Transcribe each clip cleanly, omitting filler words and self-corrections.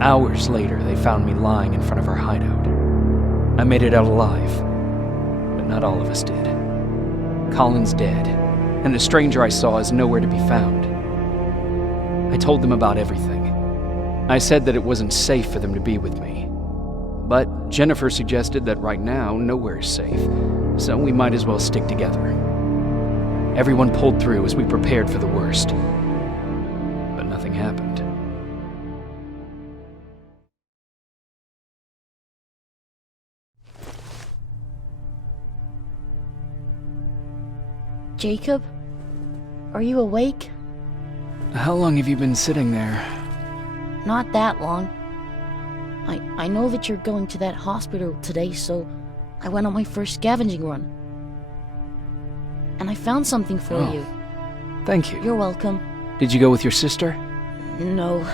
Hours later, they found me lying in front of our hideout. I made it out alive, but not all of us did. Colin's dead, and the stranger I saw is nowhere to be found. I told them about everything. I said that it wasn't safe for them to be with me. But Jennifer suggested that right now, nowhere is safe, so we might as well stick together. Everyone pulled through as we prepared for the worst. But nothing happened. Jacob? Are you awake? How long have you been sitting there? Not that long. I know that you're going to that hospital today, so I went on my first scavenging run. And I found something for you. Thank you. You're welcome. Did you go with your sister? No.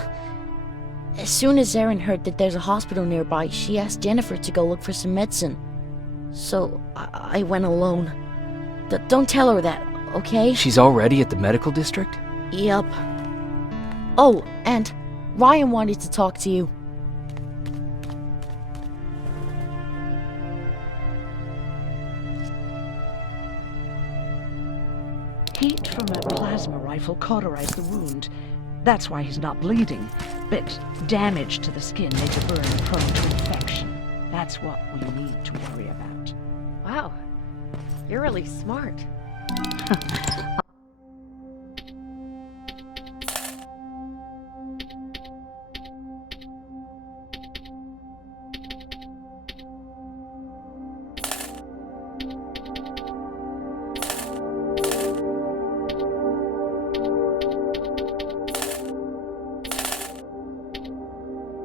As soon as Erin heard that there's a hospital nearby, she asked Jennifer to go look for some medicine. So I went alone. Don't tell her that, okay? She's already at the medical district? Yep. Oh, and Ryan wanted to talk to you. Heat from a plasma rifle cauterized the wound. That's why he's not bleeding. But damage to the skin made the burn prone to infection. That's what we need to worry about. Wow. You're really smart.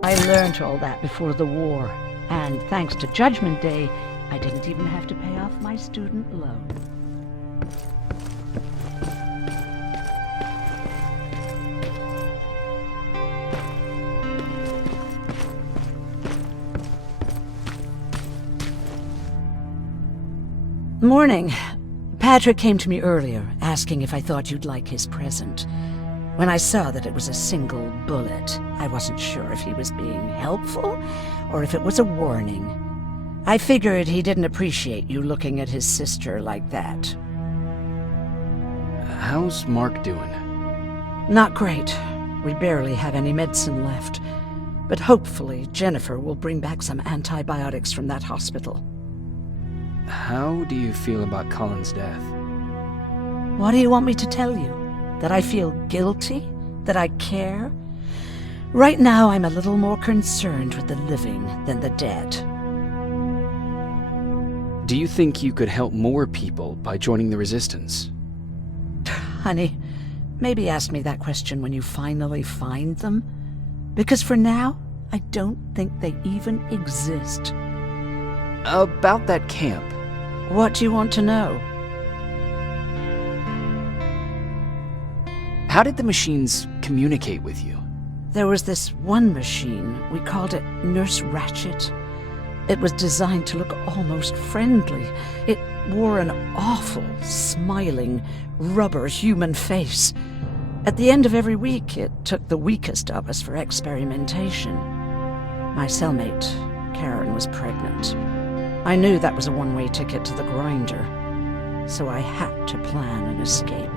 I learned all that before the war, and thanks to Judgment Day, I didn't even have to pay off my student loan. Morning. Patrick came to me earlier, asking if I thought you'd like his present. When I saw that it was a single bullet, I wasn't sure if he was being helpful or if it was a warning. I figured he didn't appreciate you looking at his sister like that. How's Mark doing? Not great. We barely have any medicine left. But hopefully Jennifer will bring back some antibiotics from that hospital. How do you feel about Colin's death? What do you want me to tell you? That I feel guilty? That I care? Right now I'm a little more concerned with the living than the dead. Do you think you could help more people by joining the Resistance? Honey, maybe ask me that question when you finally find them. Because for now, I don't think they even exist. About that camp. What do you want to know? How did the machines communicate with you? There was this one machine, we called it Nurse Ratchet. It was designed to look almost friendly. It wore an awful, smiling, rubber human face. At the end of every week, it took the weakest of us for experimentation. My cellmate, Karen, was pregnant. I knew that was a one-way ticket to the grinder, so I had to plan an escape.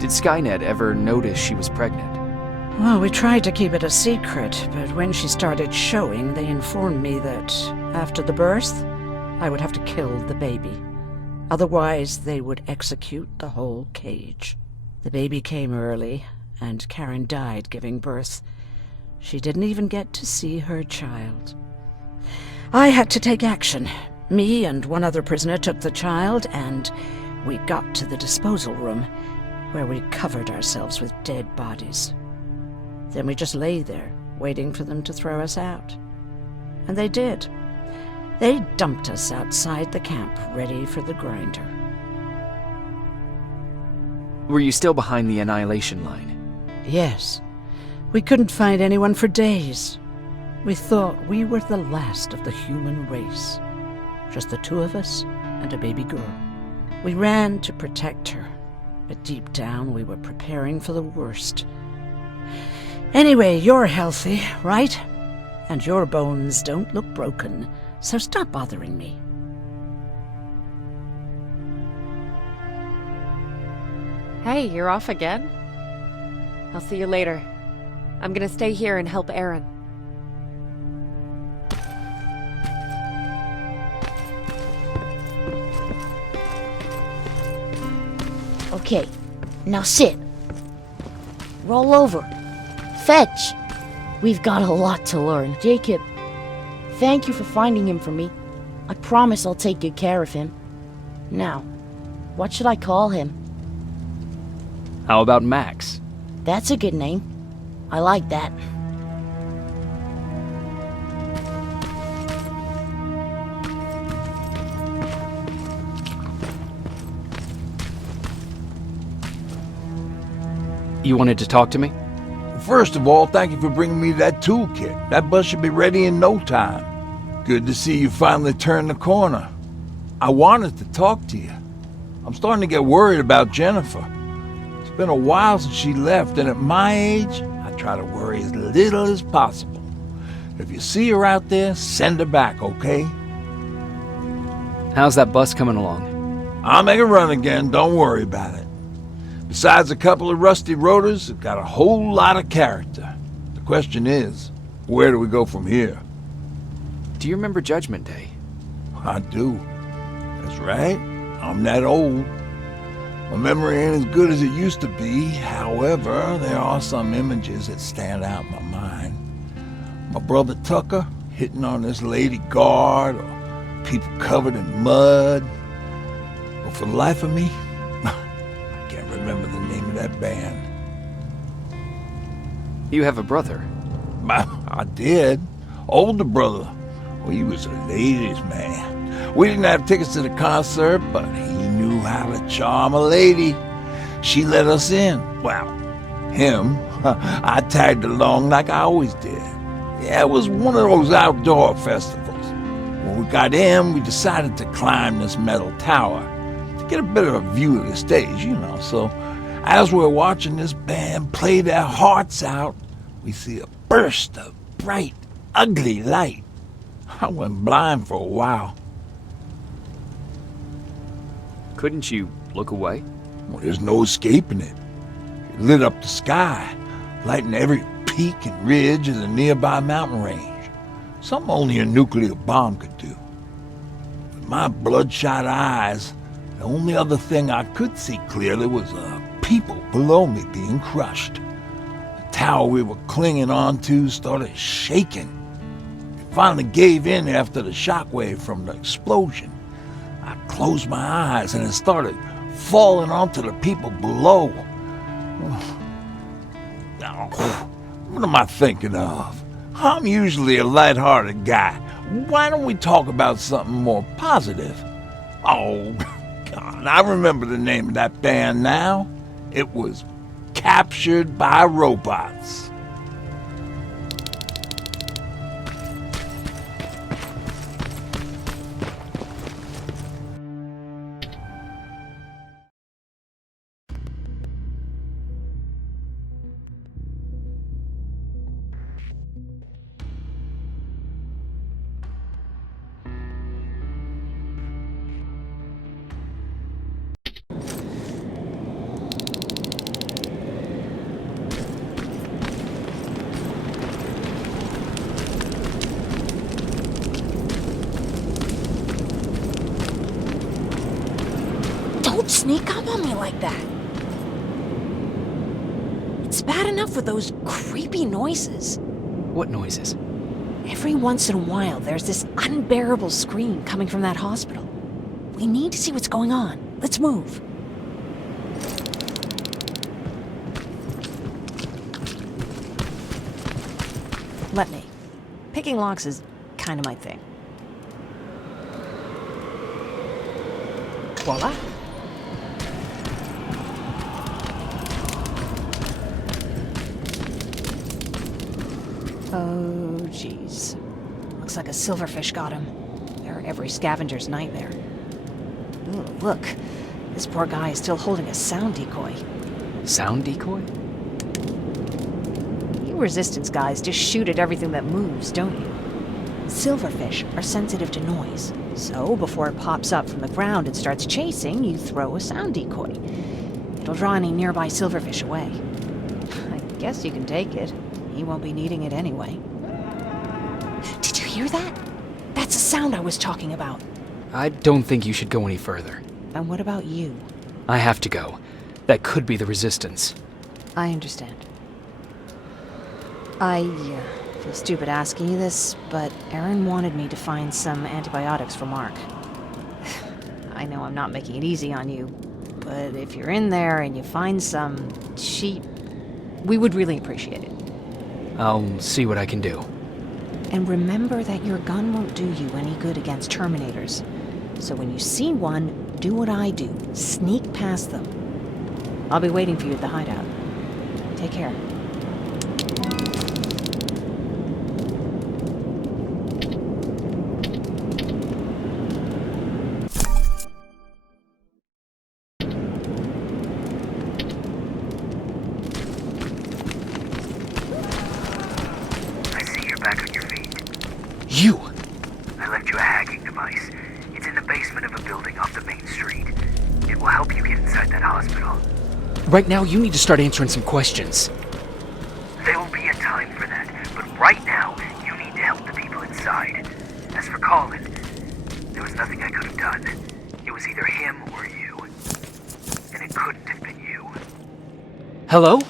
Did Skynet ever notice she was pregnant? Well, we tried to keep it a secret, but when she started showing, they informed me that after the birth, I would have to kill the baby. Otherwise, they would execute the whole cage. The baby came early, and Karen died giving birth. She didn't even get to see her child. I had to take action. Me and one other prisoner took the child, and we got to the disposal room, where we covered ourselves with dead bodies. Then we just lay there, waiting for them to throw us out. And they did. They dumped us outside the camp, ready for the grinder. Were you still behind the annihilation line? Yes. We couldn't find anyone for days. We thought we were the last of the human race. Just the two of us and a baby girl. We ran to protect her, but deep down we were preparing for the worst. Anyway, you're healthy, right? And your bones don't look broken, so stop bothering me. Hey, you're off again? I'll see you later. I'm gonna stay here and help Aaron. Okay, now sit. Roll over. Fetch. We've got a lot to learn. Jacob, thank you for finding him for me. I promise I'll take good care of him. Now, what should I call him? How about Max? That's a good name. I like that. You wanted to talk to me? First of all, thank you for bringing me that toolkit. That bus should be ready in no time. Good to see you finally turned the corner. I wanted to talk to you. I'm starting to get worried about Jennifer. It's been a while since she left, and at my age, I try to worry as little as possible. If you see her out there, send her back, okay? How's that bus coming along? I'll make a run again, don't worry about it. Besides a couple of rusty rotors, it's got a whole lot of character. The question is, where do we go from here? Do you remember Judgment Day? I do. That's right. I'm that old. My memory ain't as good as it used to be. However, there are some images that stand out in my mind. My brother Tucker hitting on this lady guard, or people covered in mud. But for the life of me, I can't remember the name of that band. You have a brother. I did. Older brother. Well, he was a ladies' man. We didn't have tickets to the concert, but he knew how to charm a lady. She let us in. Well, him. I tagged along like I always did. Yeah, it was one of those outdoor festivals. When we got in, we decided to climb this metal tower to get a bit of a view of the stage, you know. So, as we're watching this band play their hearts out, we see a burst of bright, ugly light. I went blind for a while. Couldn't you look away? Well, there's no escaping it. It lit up the sky, lighting every peak and ridge of the nearby mountain range. Something only a nuclear bomb could do. With my bloodshot eyes, the only other thing I could see clearly was people below me being crushed. The tower we were clinging onto started shaking. It finally gave in after the shockwave from the explosion. I closed my eyes and it started falling onto the people below. What am I thinking of? I'm usually a lighthearted guy. Why don't we talk about something more positive? Oh, God, I remember the name of that band now. It was Captured by Robots. Don't sneak up on me like that. It's bad enough with those creepy noises. What noises? Every once in a while, there's this unbearable scream coming from that hospital. We need to see what's going on. Let's move. Let me. Picking locks is kind of my thing. Voila. Oh, jeez. Looks like a silverfish got him. They're every scavenger's nightmare. Ooh, look. This poor guy is still holding a sound decoy. Sound decoy? He Resistance guys just shoot at everything that moves, don't you? Silverfish are sensitive to noise, so before it pops up from the ground and starts chasing, you throw a sound decoy. It'll draw any nearby silverfish away. I guess you can take it. He won't be needing it anyway. Did you hear that? That's the sound I was talking about. I don't think you should go any further. And what about you? I have to go. That could be the Resistance. I understand. I feel stupid asking you this, but Aaron wanted me to find some antibiotics for Mark. I know I'm not making it easy on you, but if you're in there and you find some, we would really appreciate it. I'll see what I can do. And remember that your gun won't do you any good against Terminators. So when you see one, do what I do. Sneak past them. I'll be waiting for you at the hideout. Take care. I see you're back on your feet. You! I left you a hacking device. It's in the basement of a building off the main street. It will help you get inside that hospital. Right now, you need to start answering some questions. There will be a time for that, but right now, you need to help the people inside. As for Colin, there was nothing I could have done. It was either him or you. And it couldn't have been you. Hello?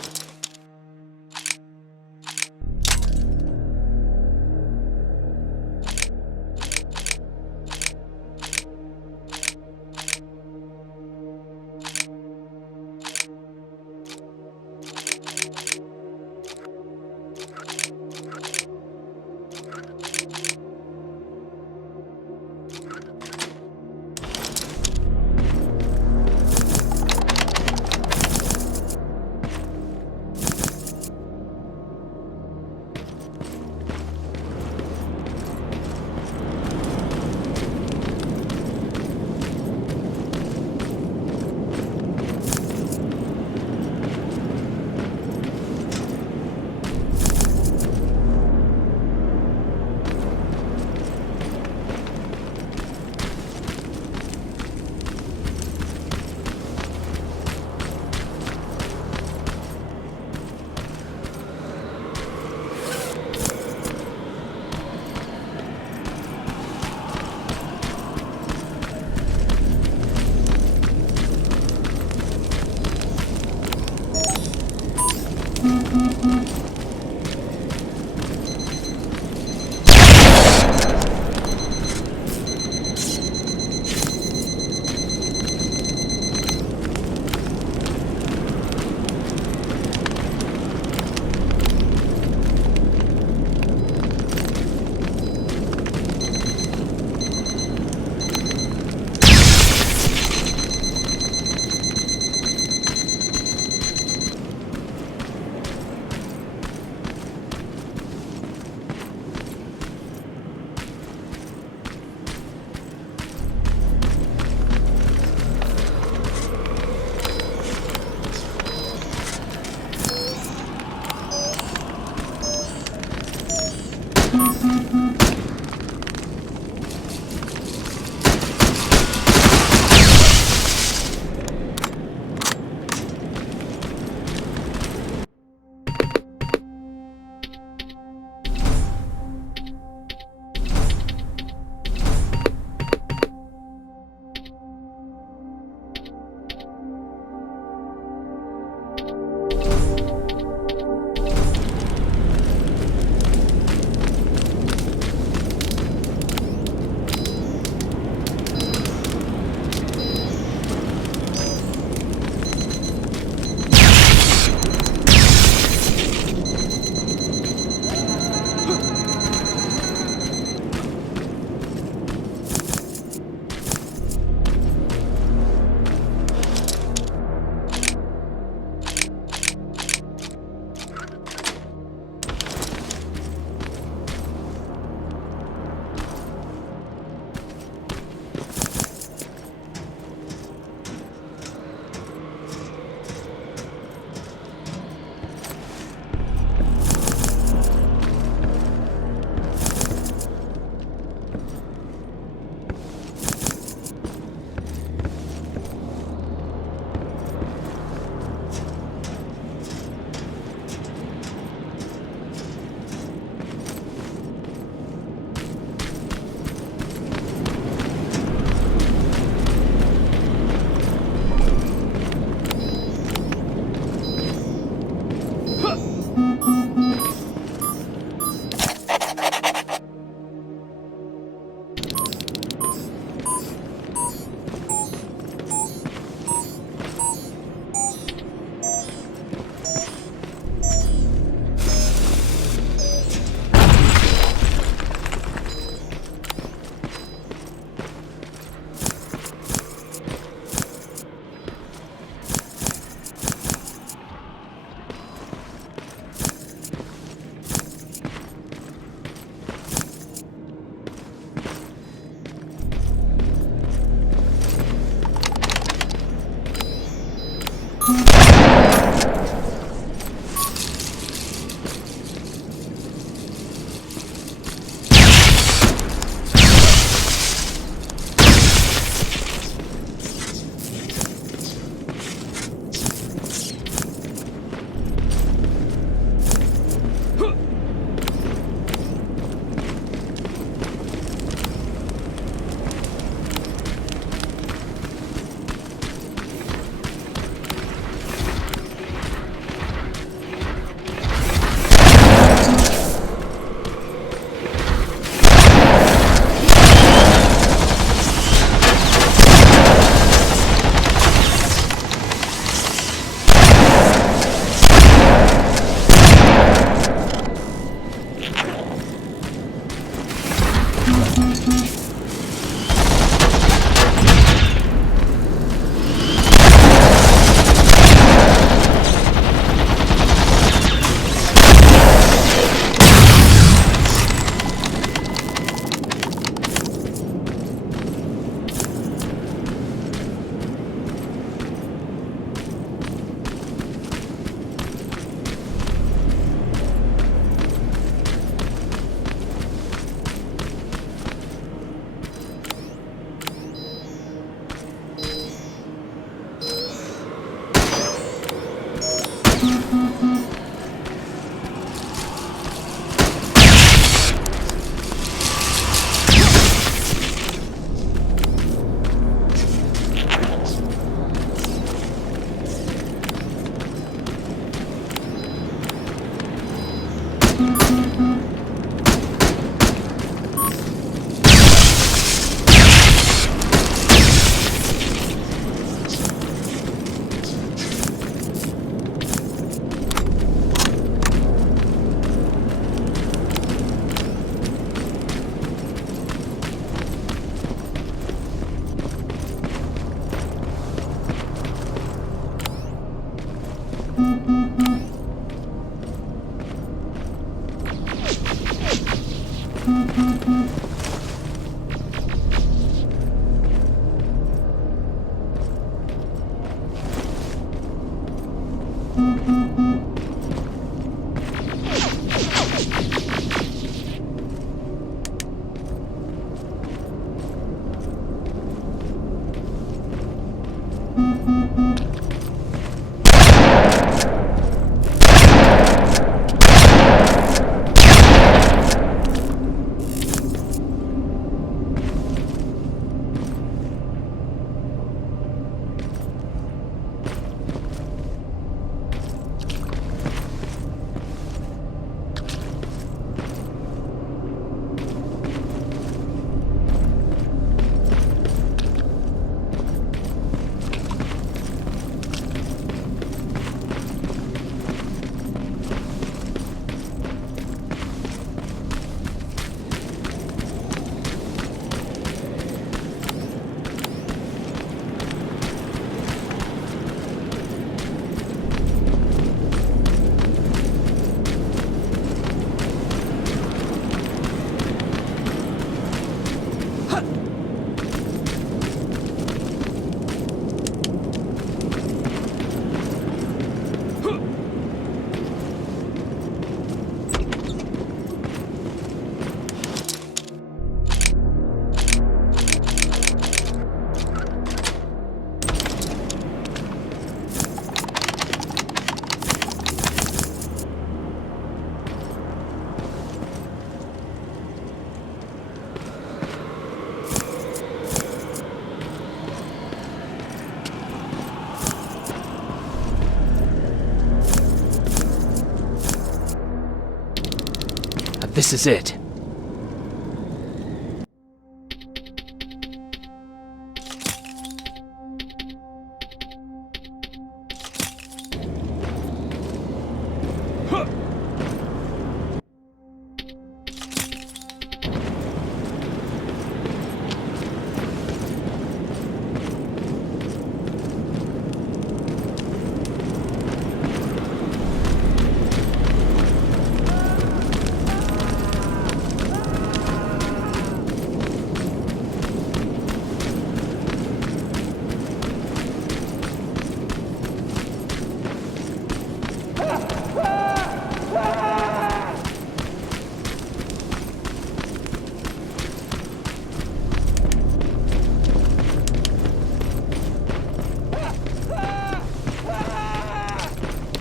This is it.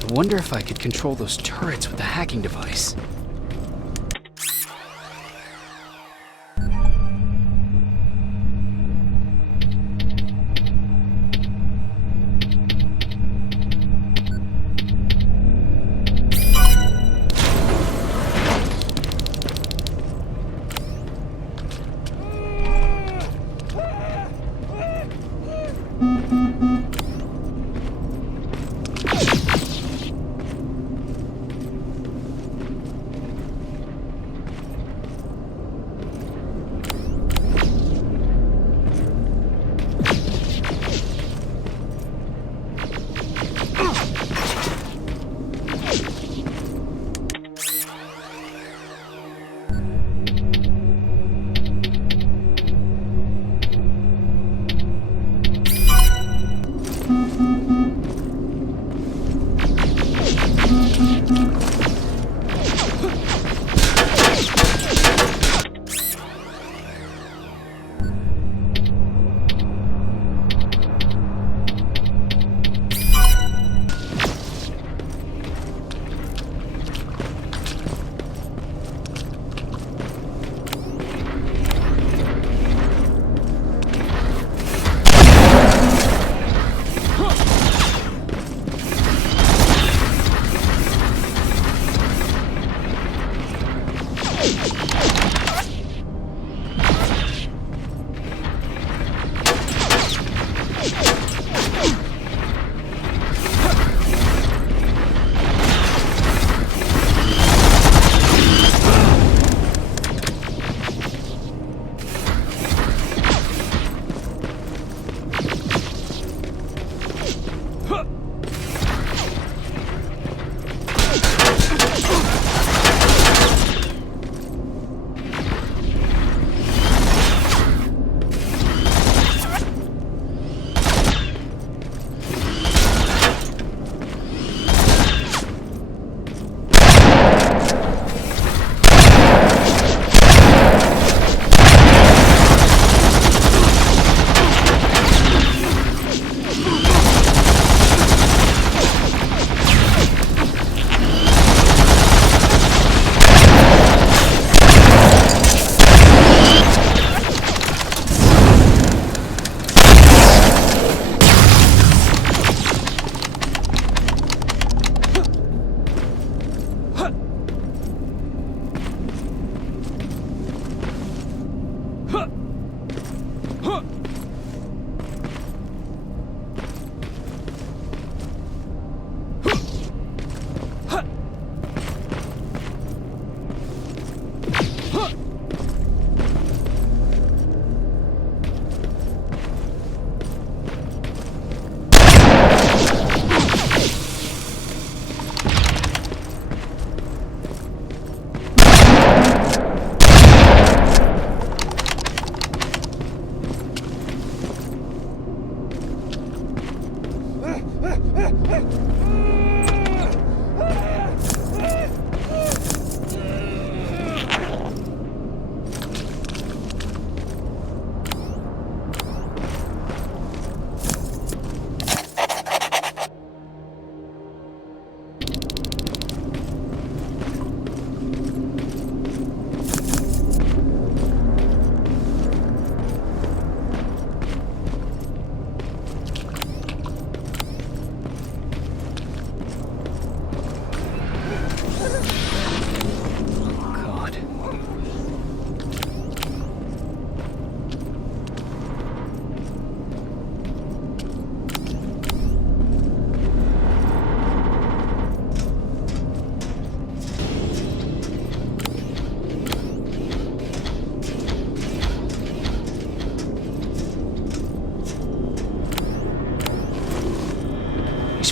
I wonder if I could control those turrets with the hacking device.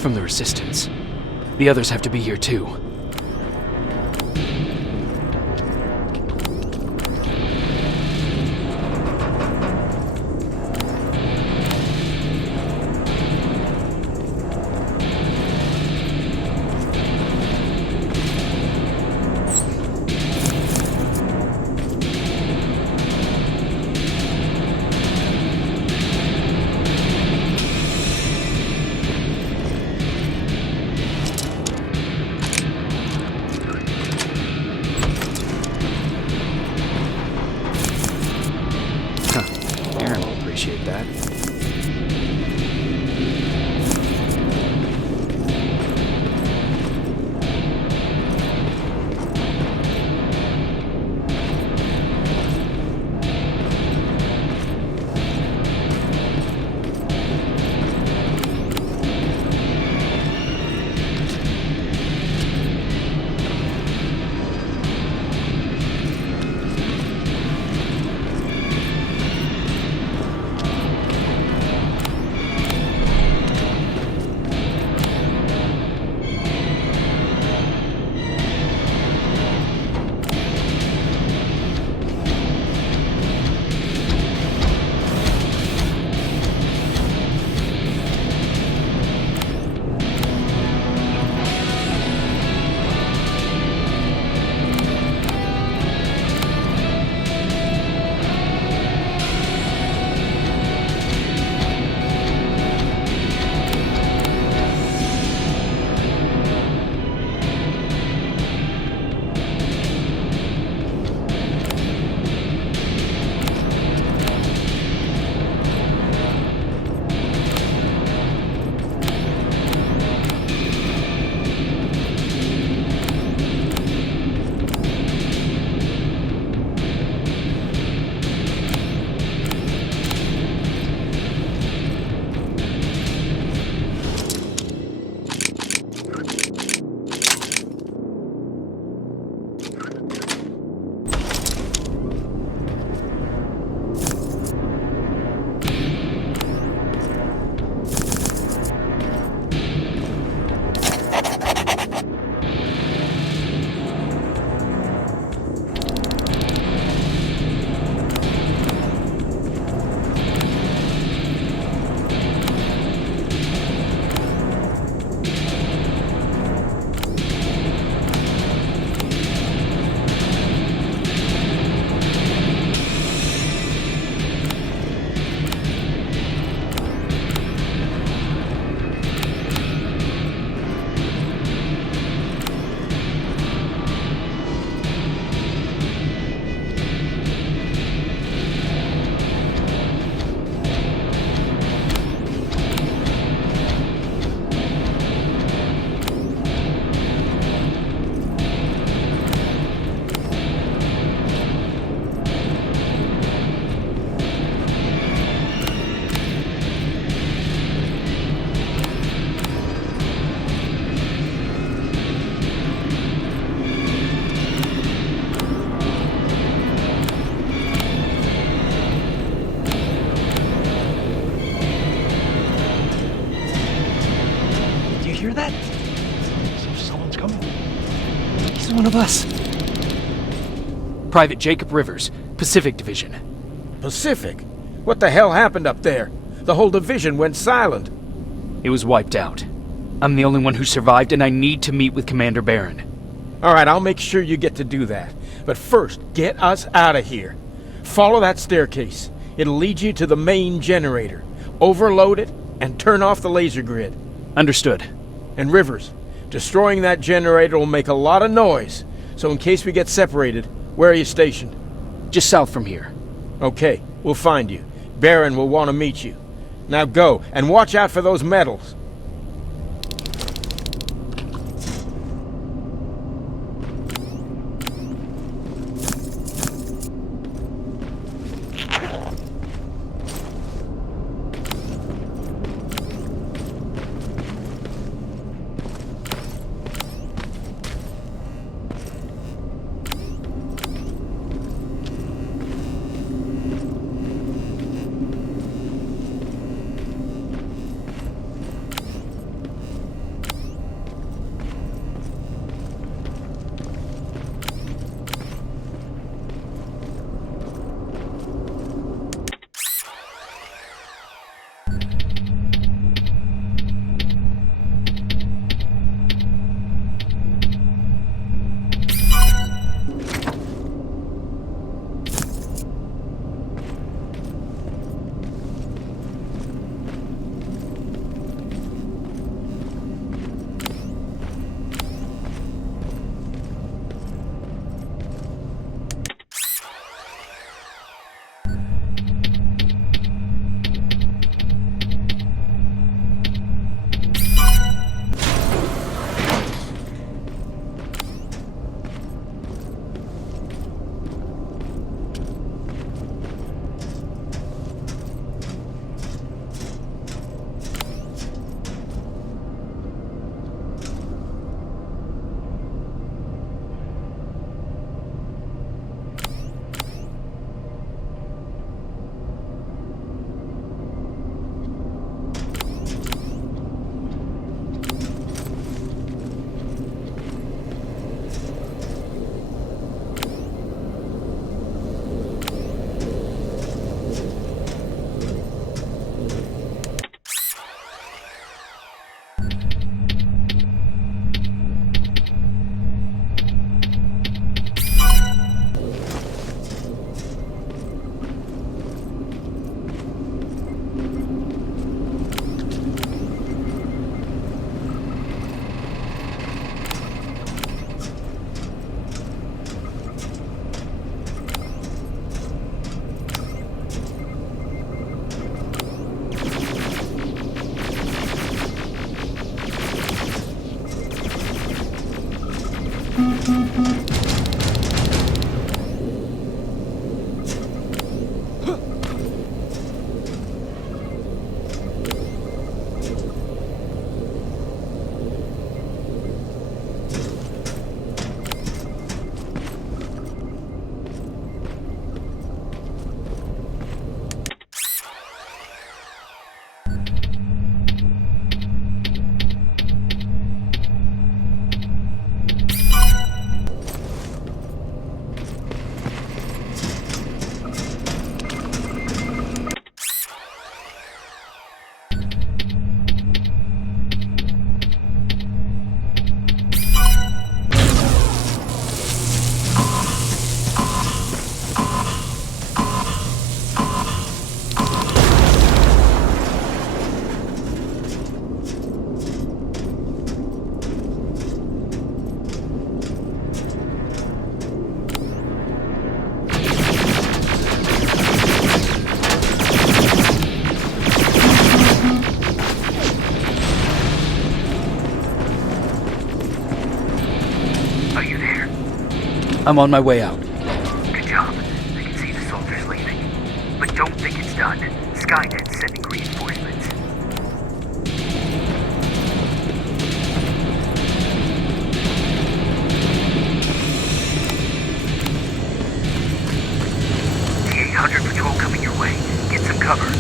from the Resistance. The others have to be here too. Aaron will appreciate that. One of us. Private Jacob Rivers, Pacific Division. Pacific? What the hell happened up there? The whole division went silent. It was wiped out. I'm the only one who survived, and I need to meet with Commander Barron. All right, I'll make sure you get to do that. But first, get us out of here. Follow that staircase. It'll lead you to the main generator. Overload it and turn off the laser grid. Understood. And Rivers, destroying that generator will make a lot of noise. So in case we get separated, where are you stationed? Just south from here. Okay, we'll find you. Barron will want to meet you. Now go, and watch out for those medals. Are you there? I'm on my way out. Good job. I can see the soldiers leaving. But don't think it's done. Skynet's sending reinforcements. The 800 patrol coming your way. Get some cover.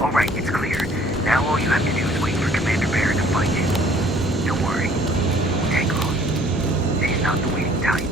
Alright, it's clear. Now all you have to do is wait for Commander Barrett to find you. Don't worry. It won't take long. She's not the waiting type.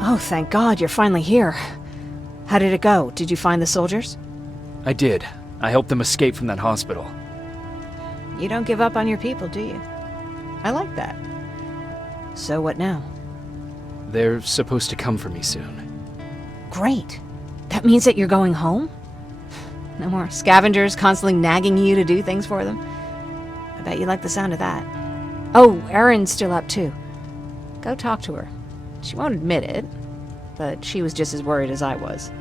Oh, thank God, you're finally here. How did it go? Did you find the soldiers? I did. I helped them escape from that hospital. You don't give up on your people, do you? I like that. So what now? They're supposed to come for me soon. Great. That means that you're going home? No more scavengers constantly nagging you to do things for them? I bet you like the sound of that. Oh, Erin's still up too. Go talk to her. She won't admit it, but she was just as worried as I was.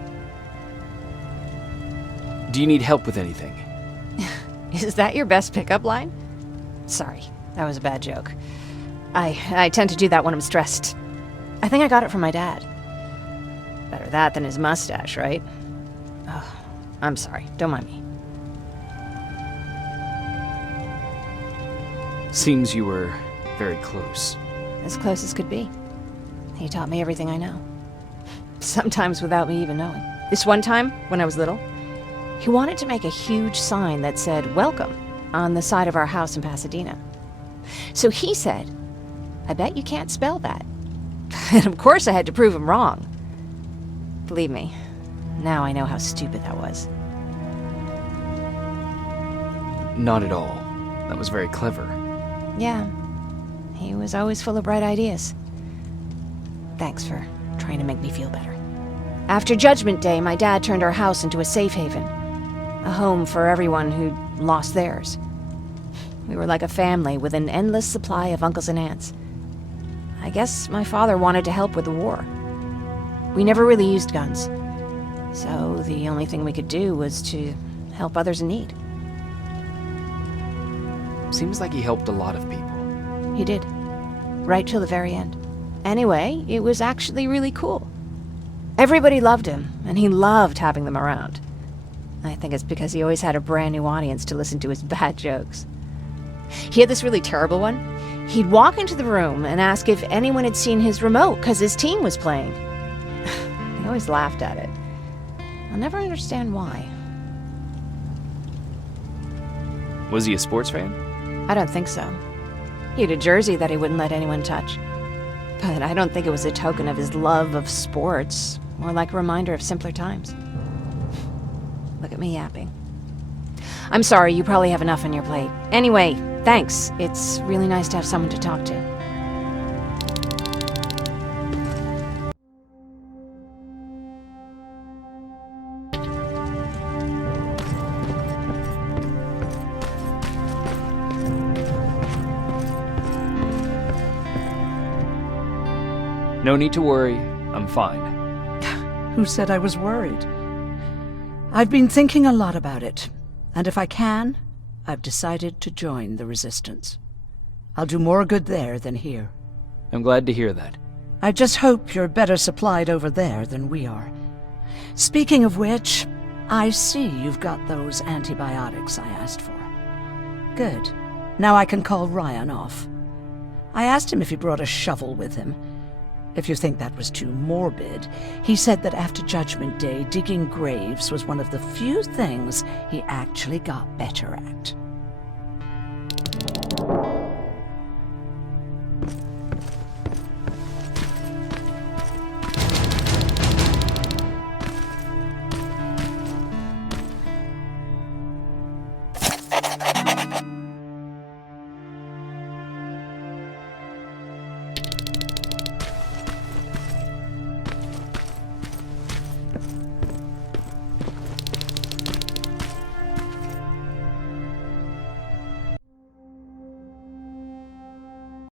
Do you need help with anything? Is that your best pickup line? Sorry, that was a bad joke. I tend to do that when I'm stressed. I think I got it from my dad. Better that than his mustache, right? Oh, I'm sorry, don't mind me. Seems you were very close. As close as could be. He taught me everything I know. Sometimes without me even knowing. This one time, when I was little, he wanted to make a huge sign that said, "Welcome," on the side of our house in Pasadena. So he said, "I bet you can't spell that." And of course I had to prove him wrong. Believe me, now I know how stupid that was. Not at all. That was very clever. Yeah, he was always full of bright ideas. Thanks for trying to make me feel better. After Judgment Day, my dad turned our house into a safe haven. A home for everyone who'd lost theirs. We were like a family with an endless supply of uncles and aunts. I guess my father wanted to help with the war. We never really used guns, so the only thing we could do was to help others in need. Seems like he helped a lot of people. He did. Right till the very end. Anyway, it was actually really cool. Everybody loved him, and he loved having them around. I think it's because he always had a brand new audience to listen to his bad jokes. He had this really terrible one. He'd walk into the room and ask if anyone had seen his remote because his team was playing. I always laughed at it. I'll never understand why. Was he a sports fan? I don't think so. He had a jersey that he wouldn't let anyone touch. But I don't think it was a token of his love of sports, more like a reminder of simpler times. Look at me yapping. I'm sorry, you probably have enough on your plate. Anyway, thanks. It's really nice to have someone to talk to. No need to worry. I'm fine. Who said I was worried? I've been thinking a lot about it, and if I can, I've decided to join the Resistance. I'll do more good there than here. I'm glad to hear that. I just hope you're better supplied over there than we are. Speaking of which, I see you've got those antibiotics I asked for. Good. Now I can call Ryan off. I asked him if he brought a shovel with him. If you think that was too morbid, he said that after Judgment Day, digging graves was one of the few things he actually got better at.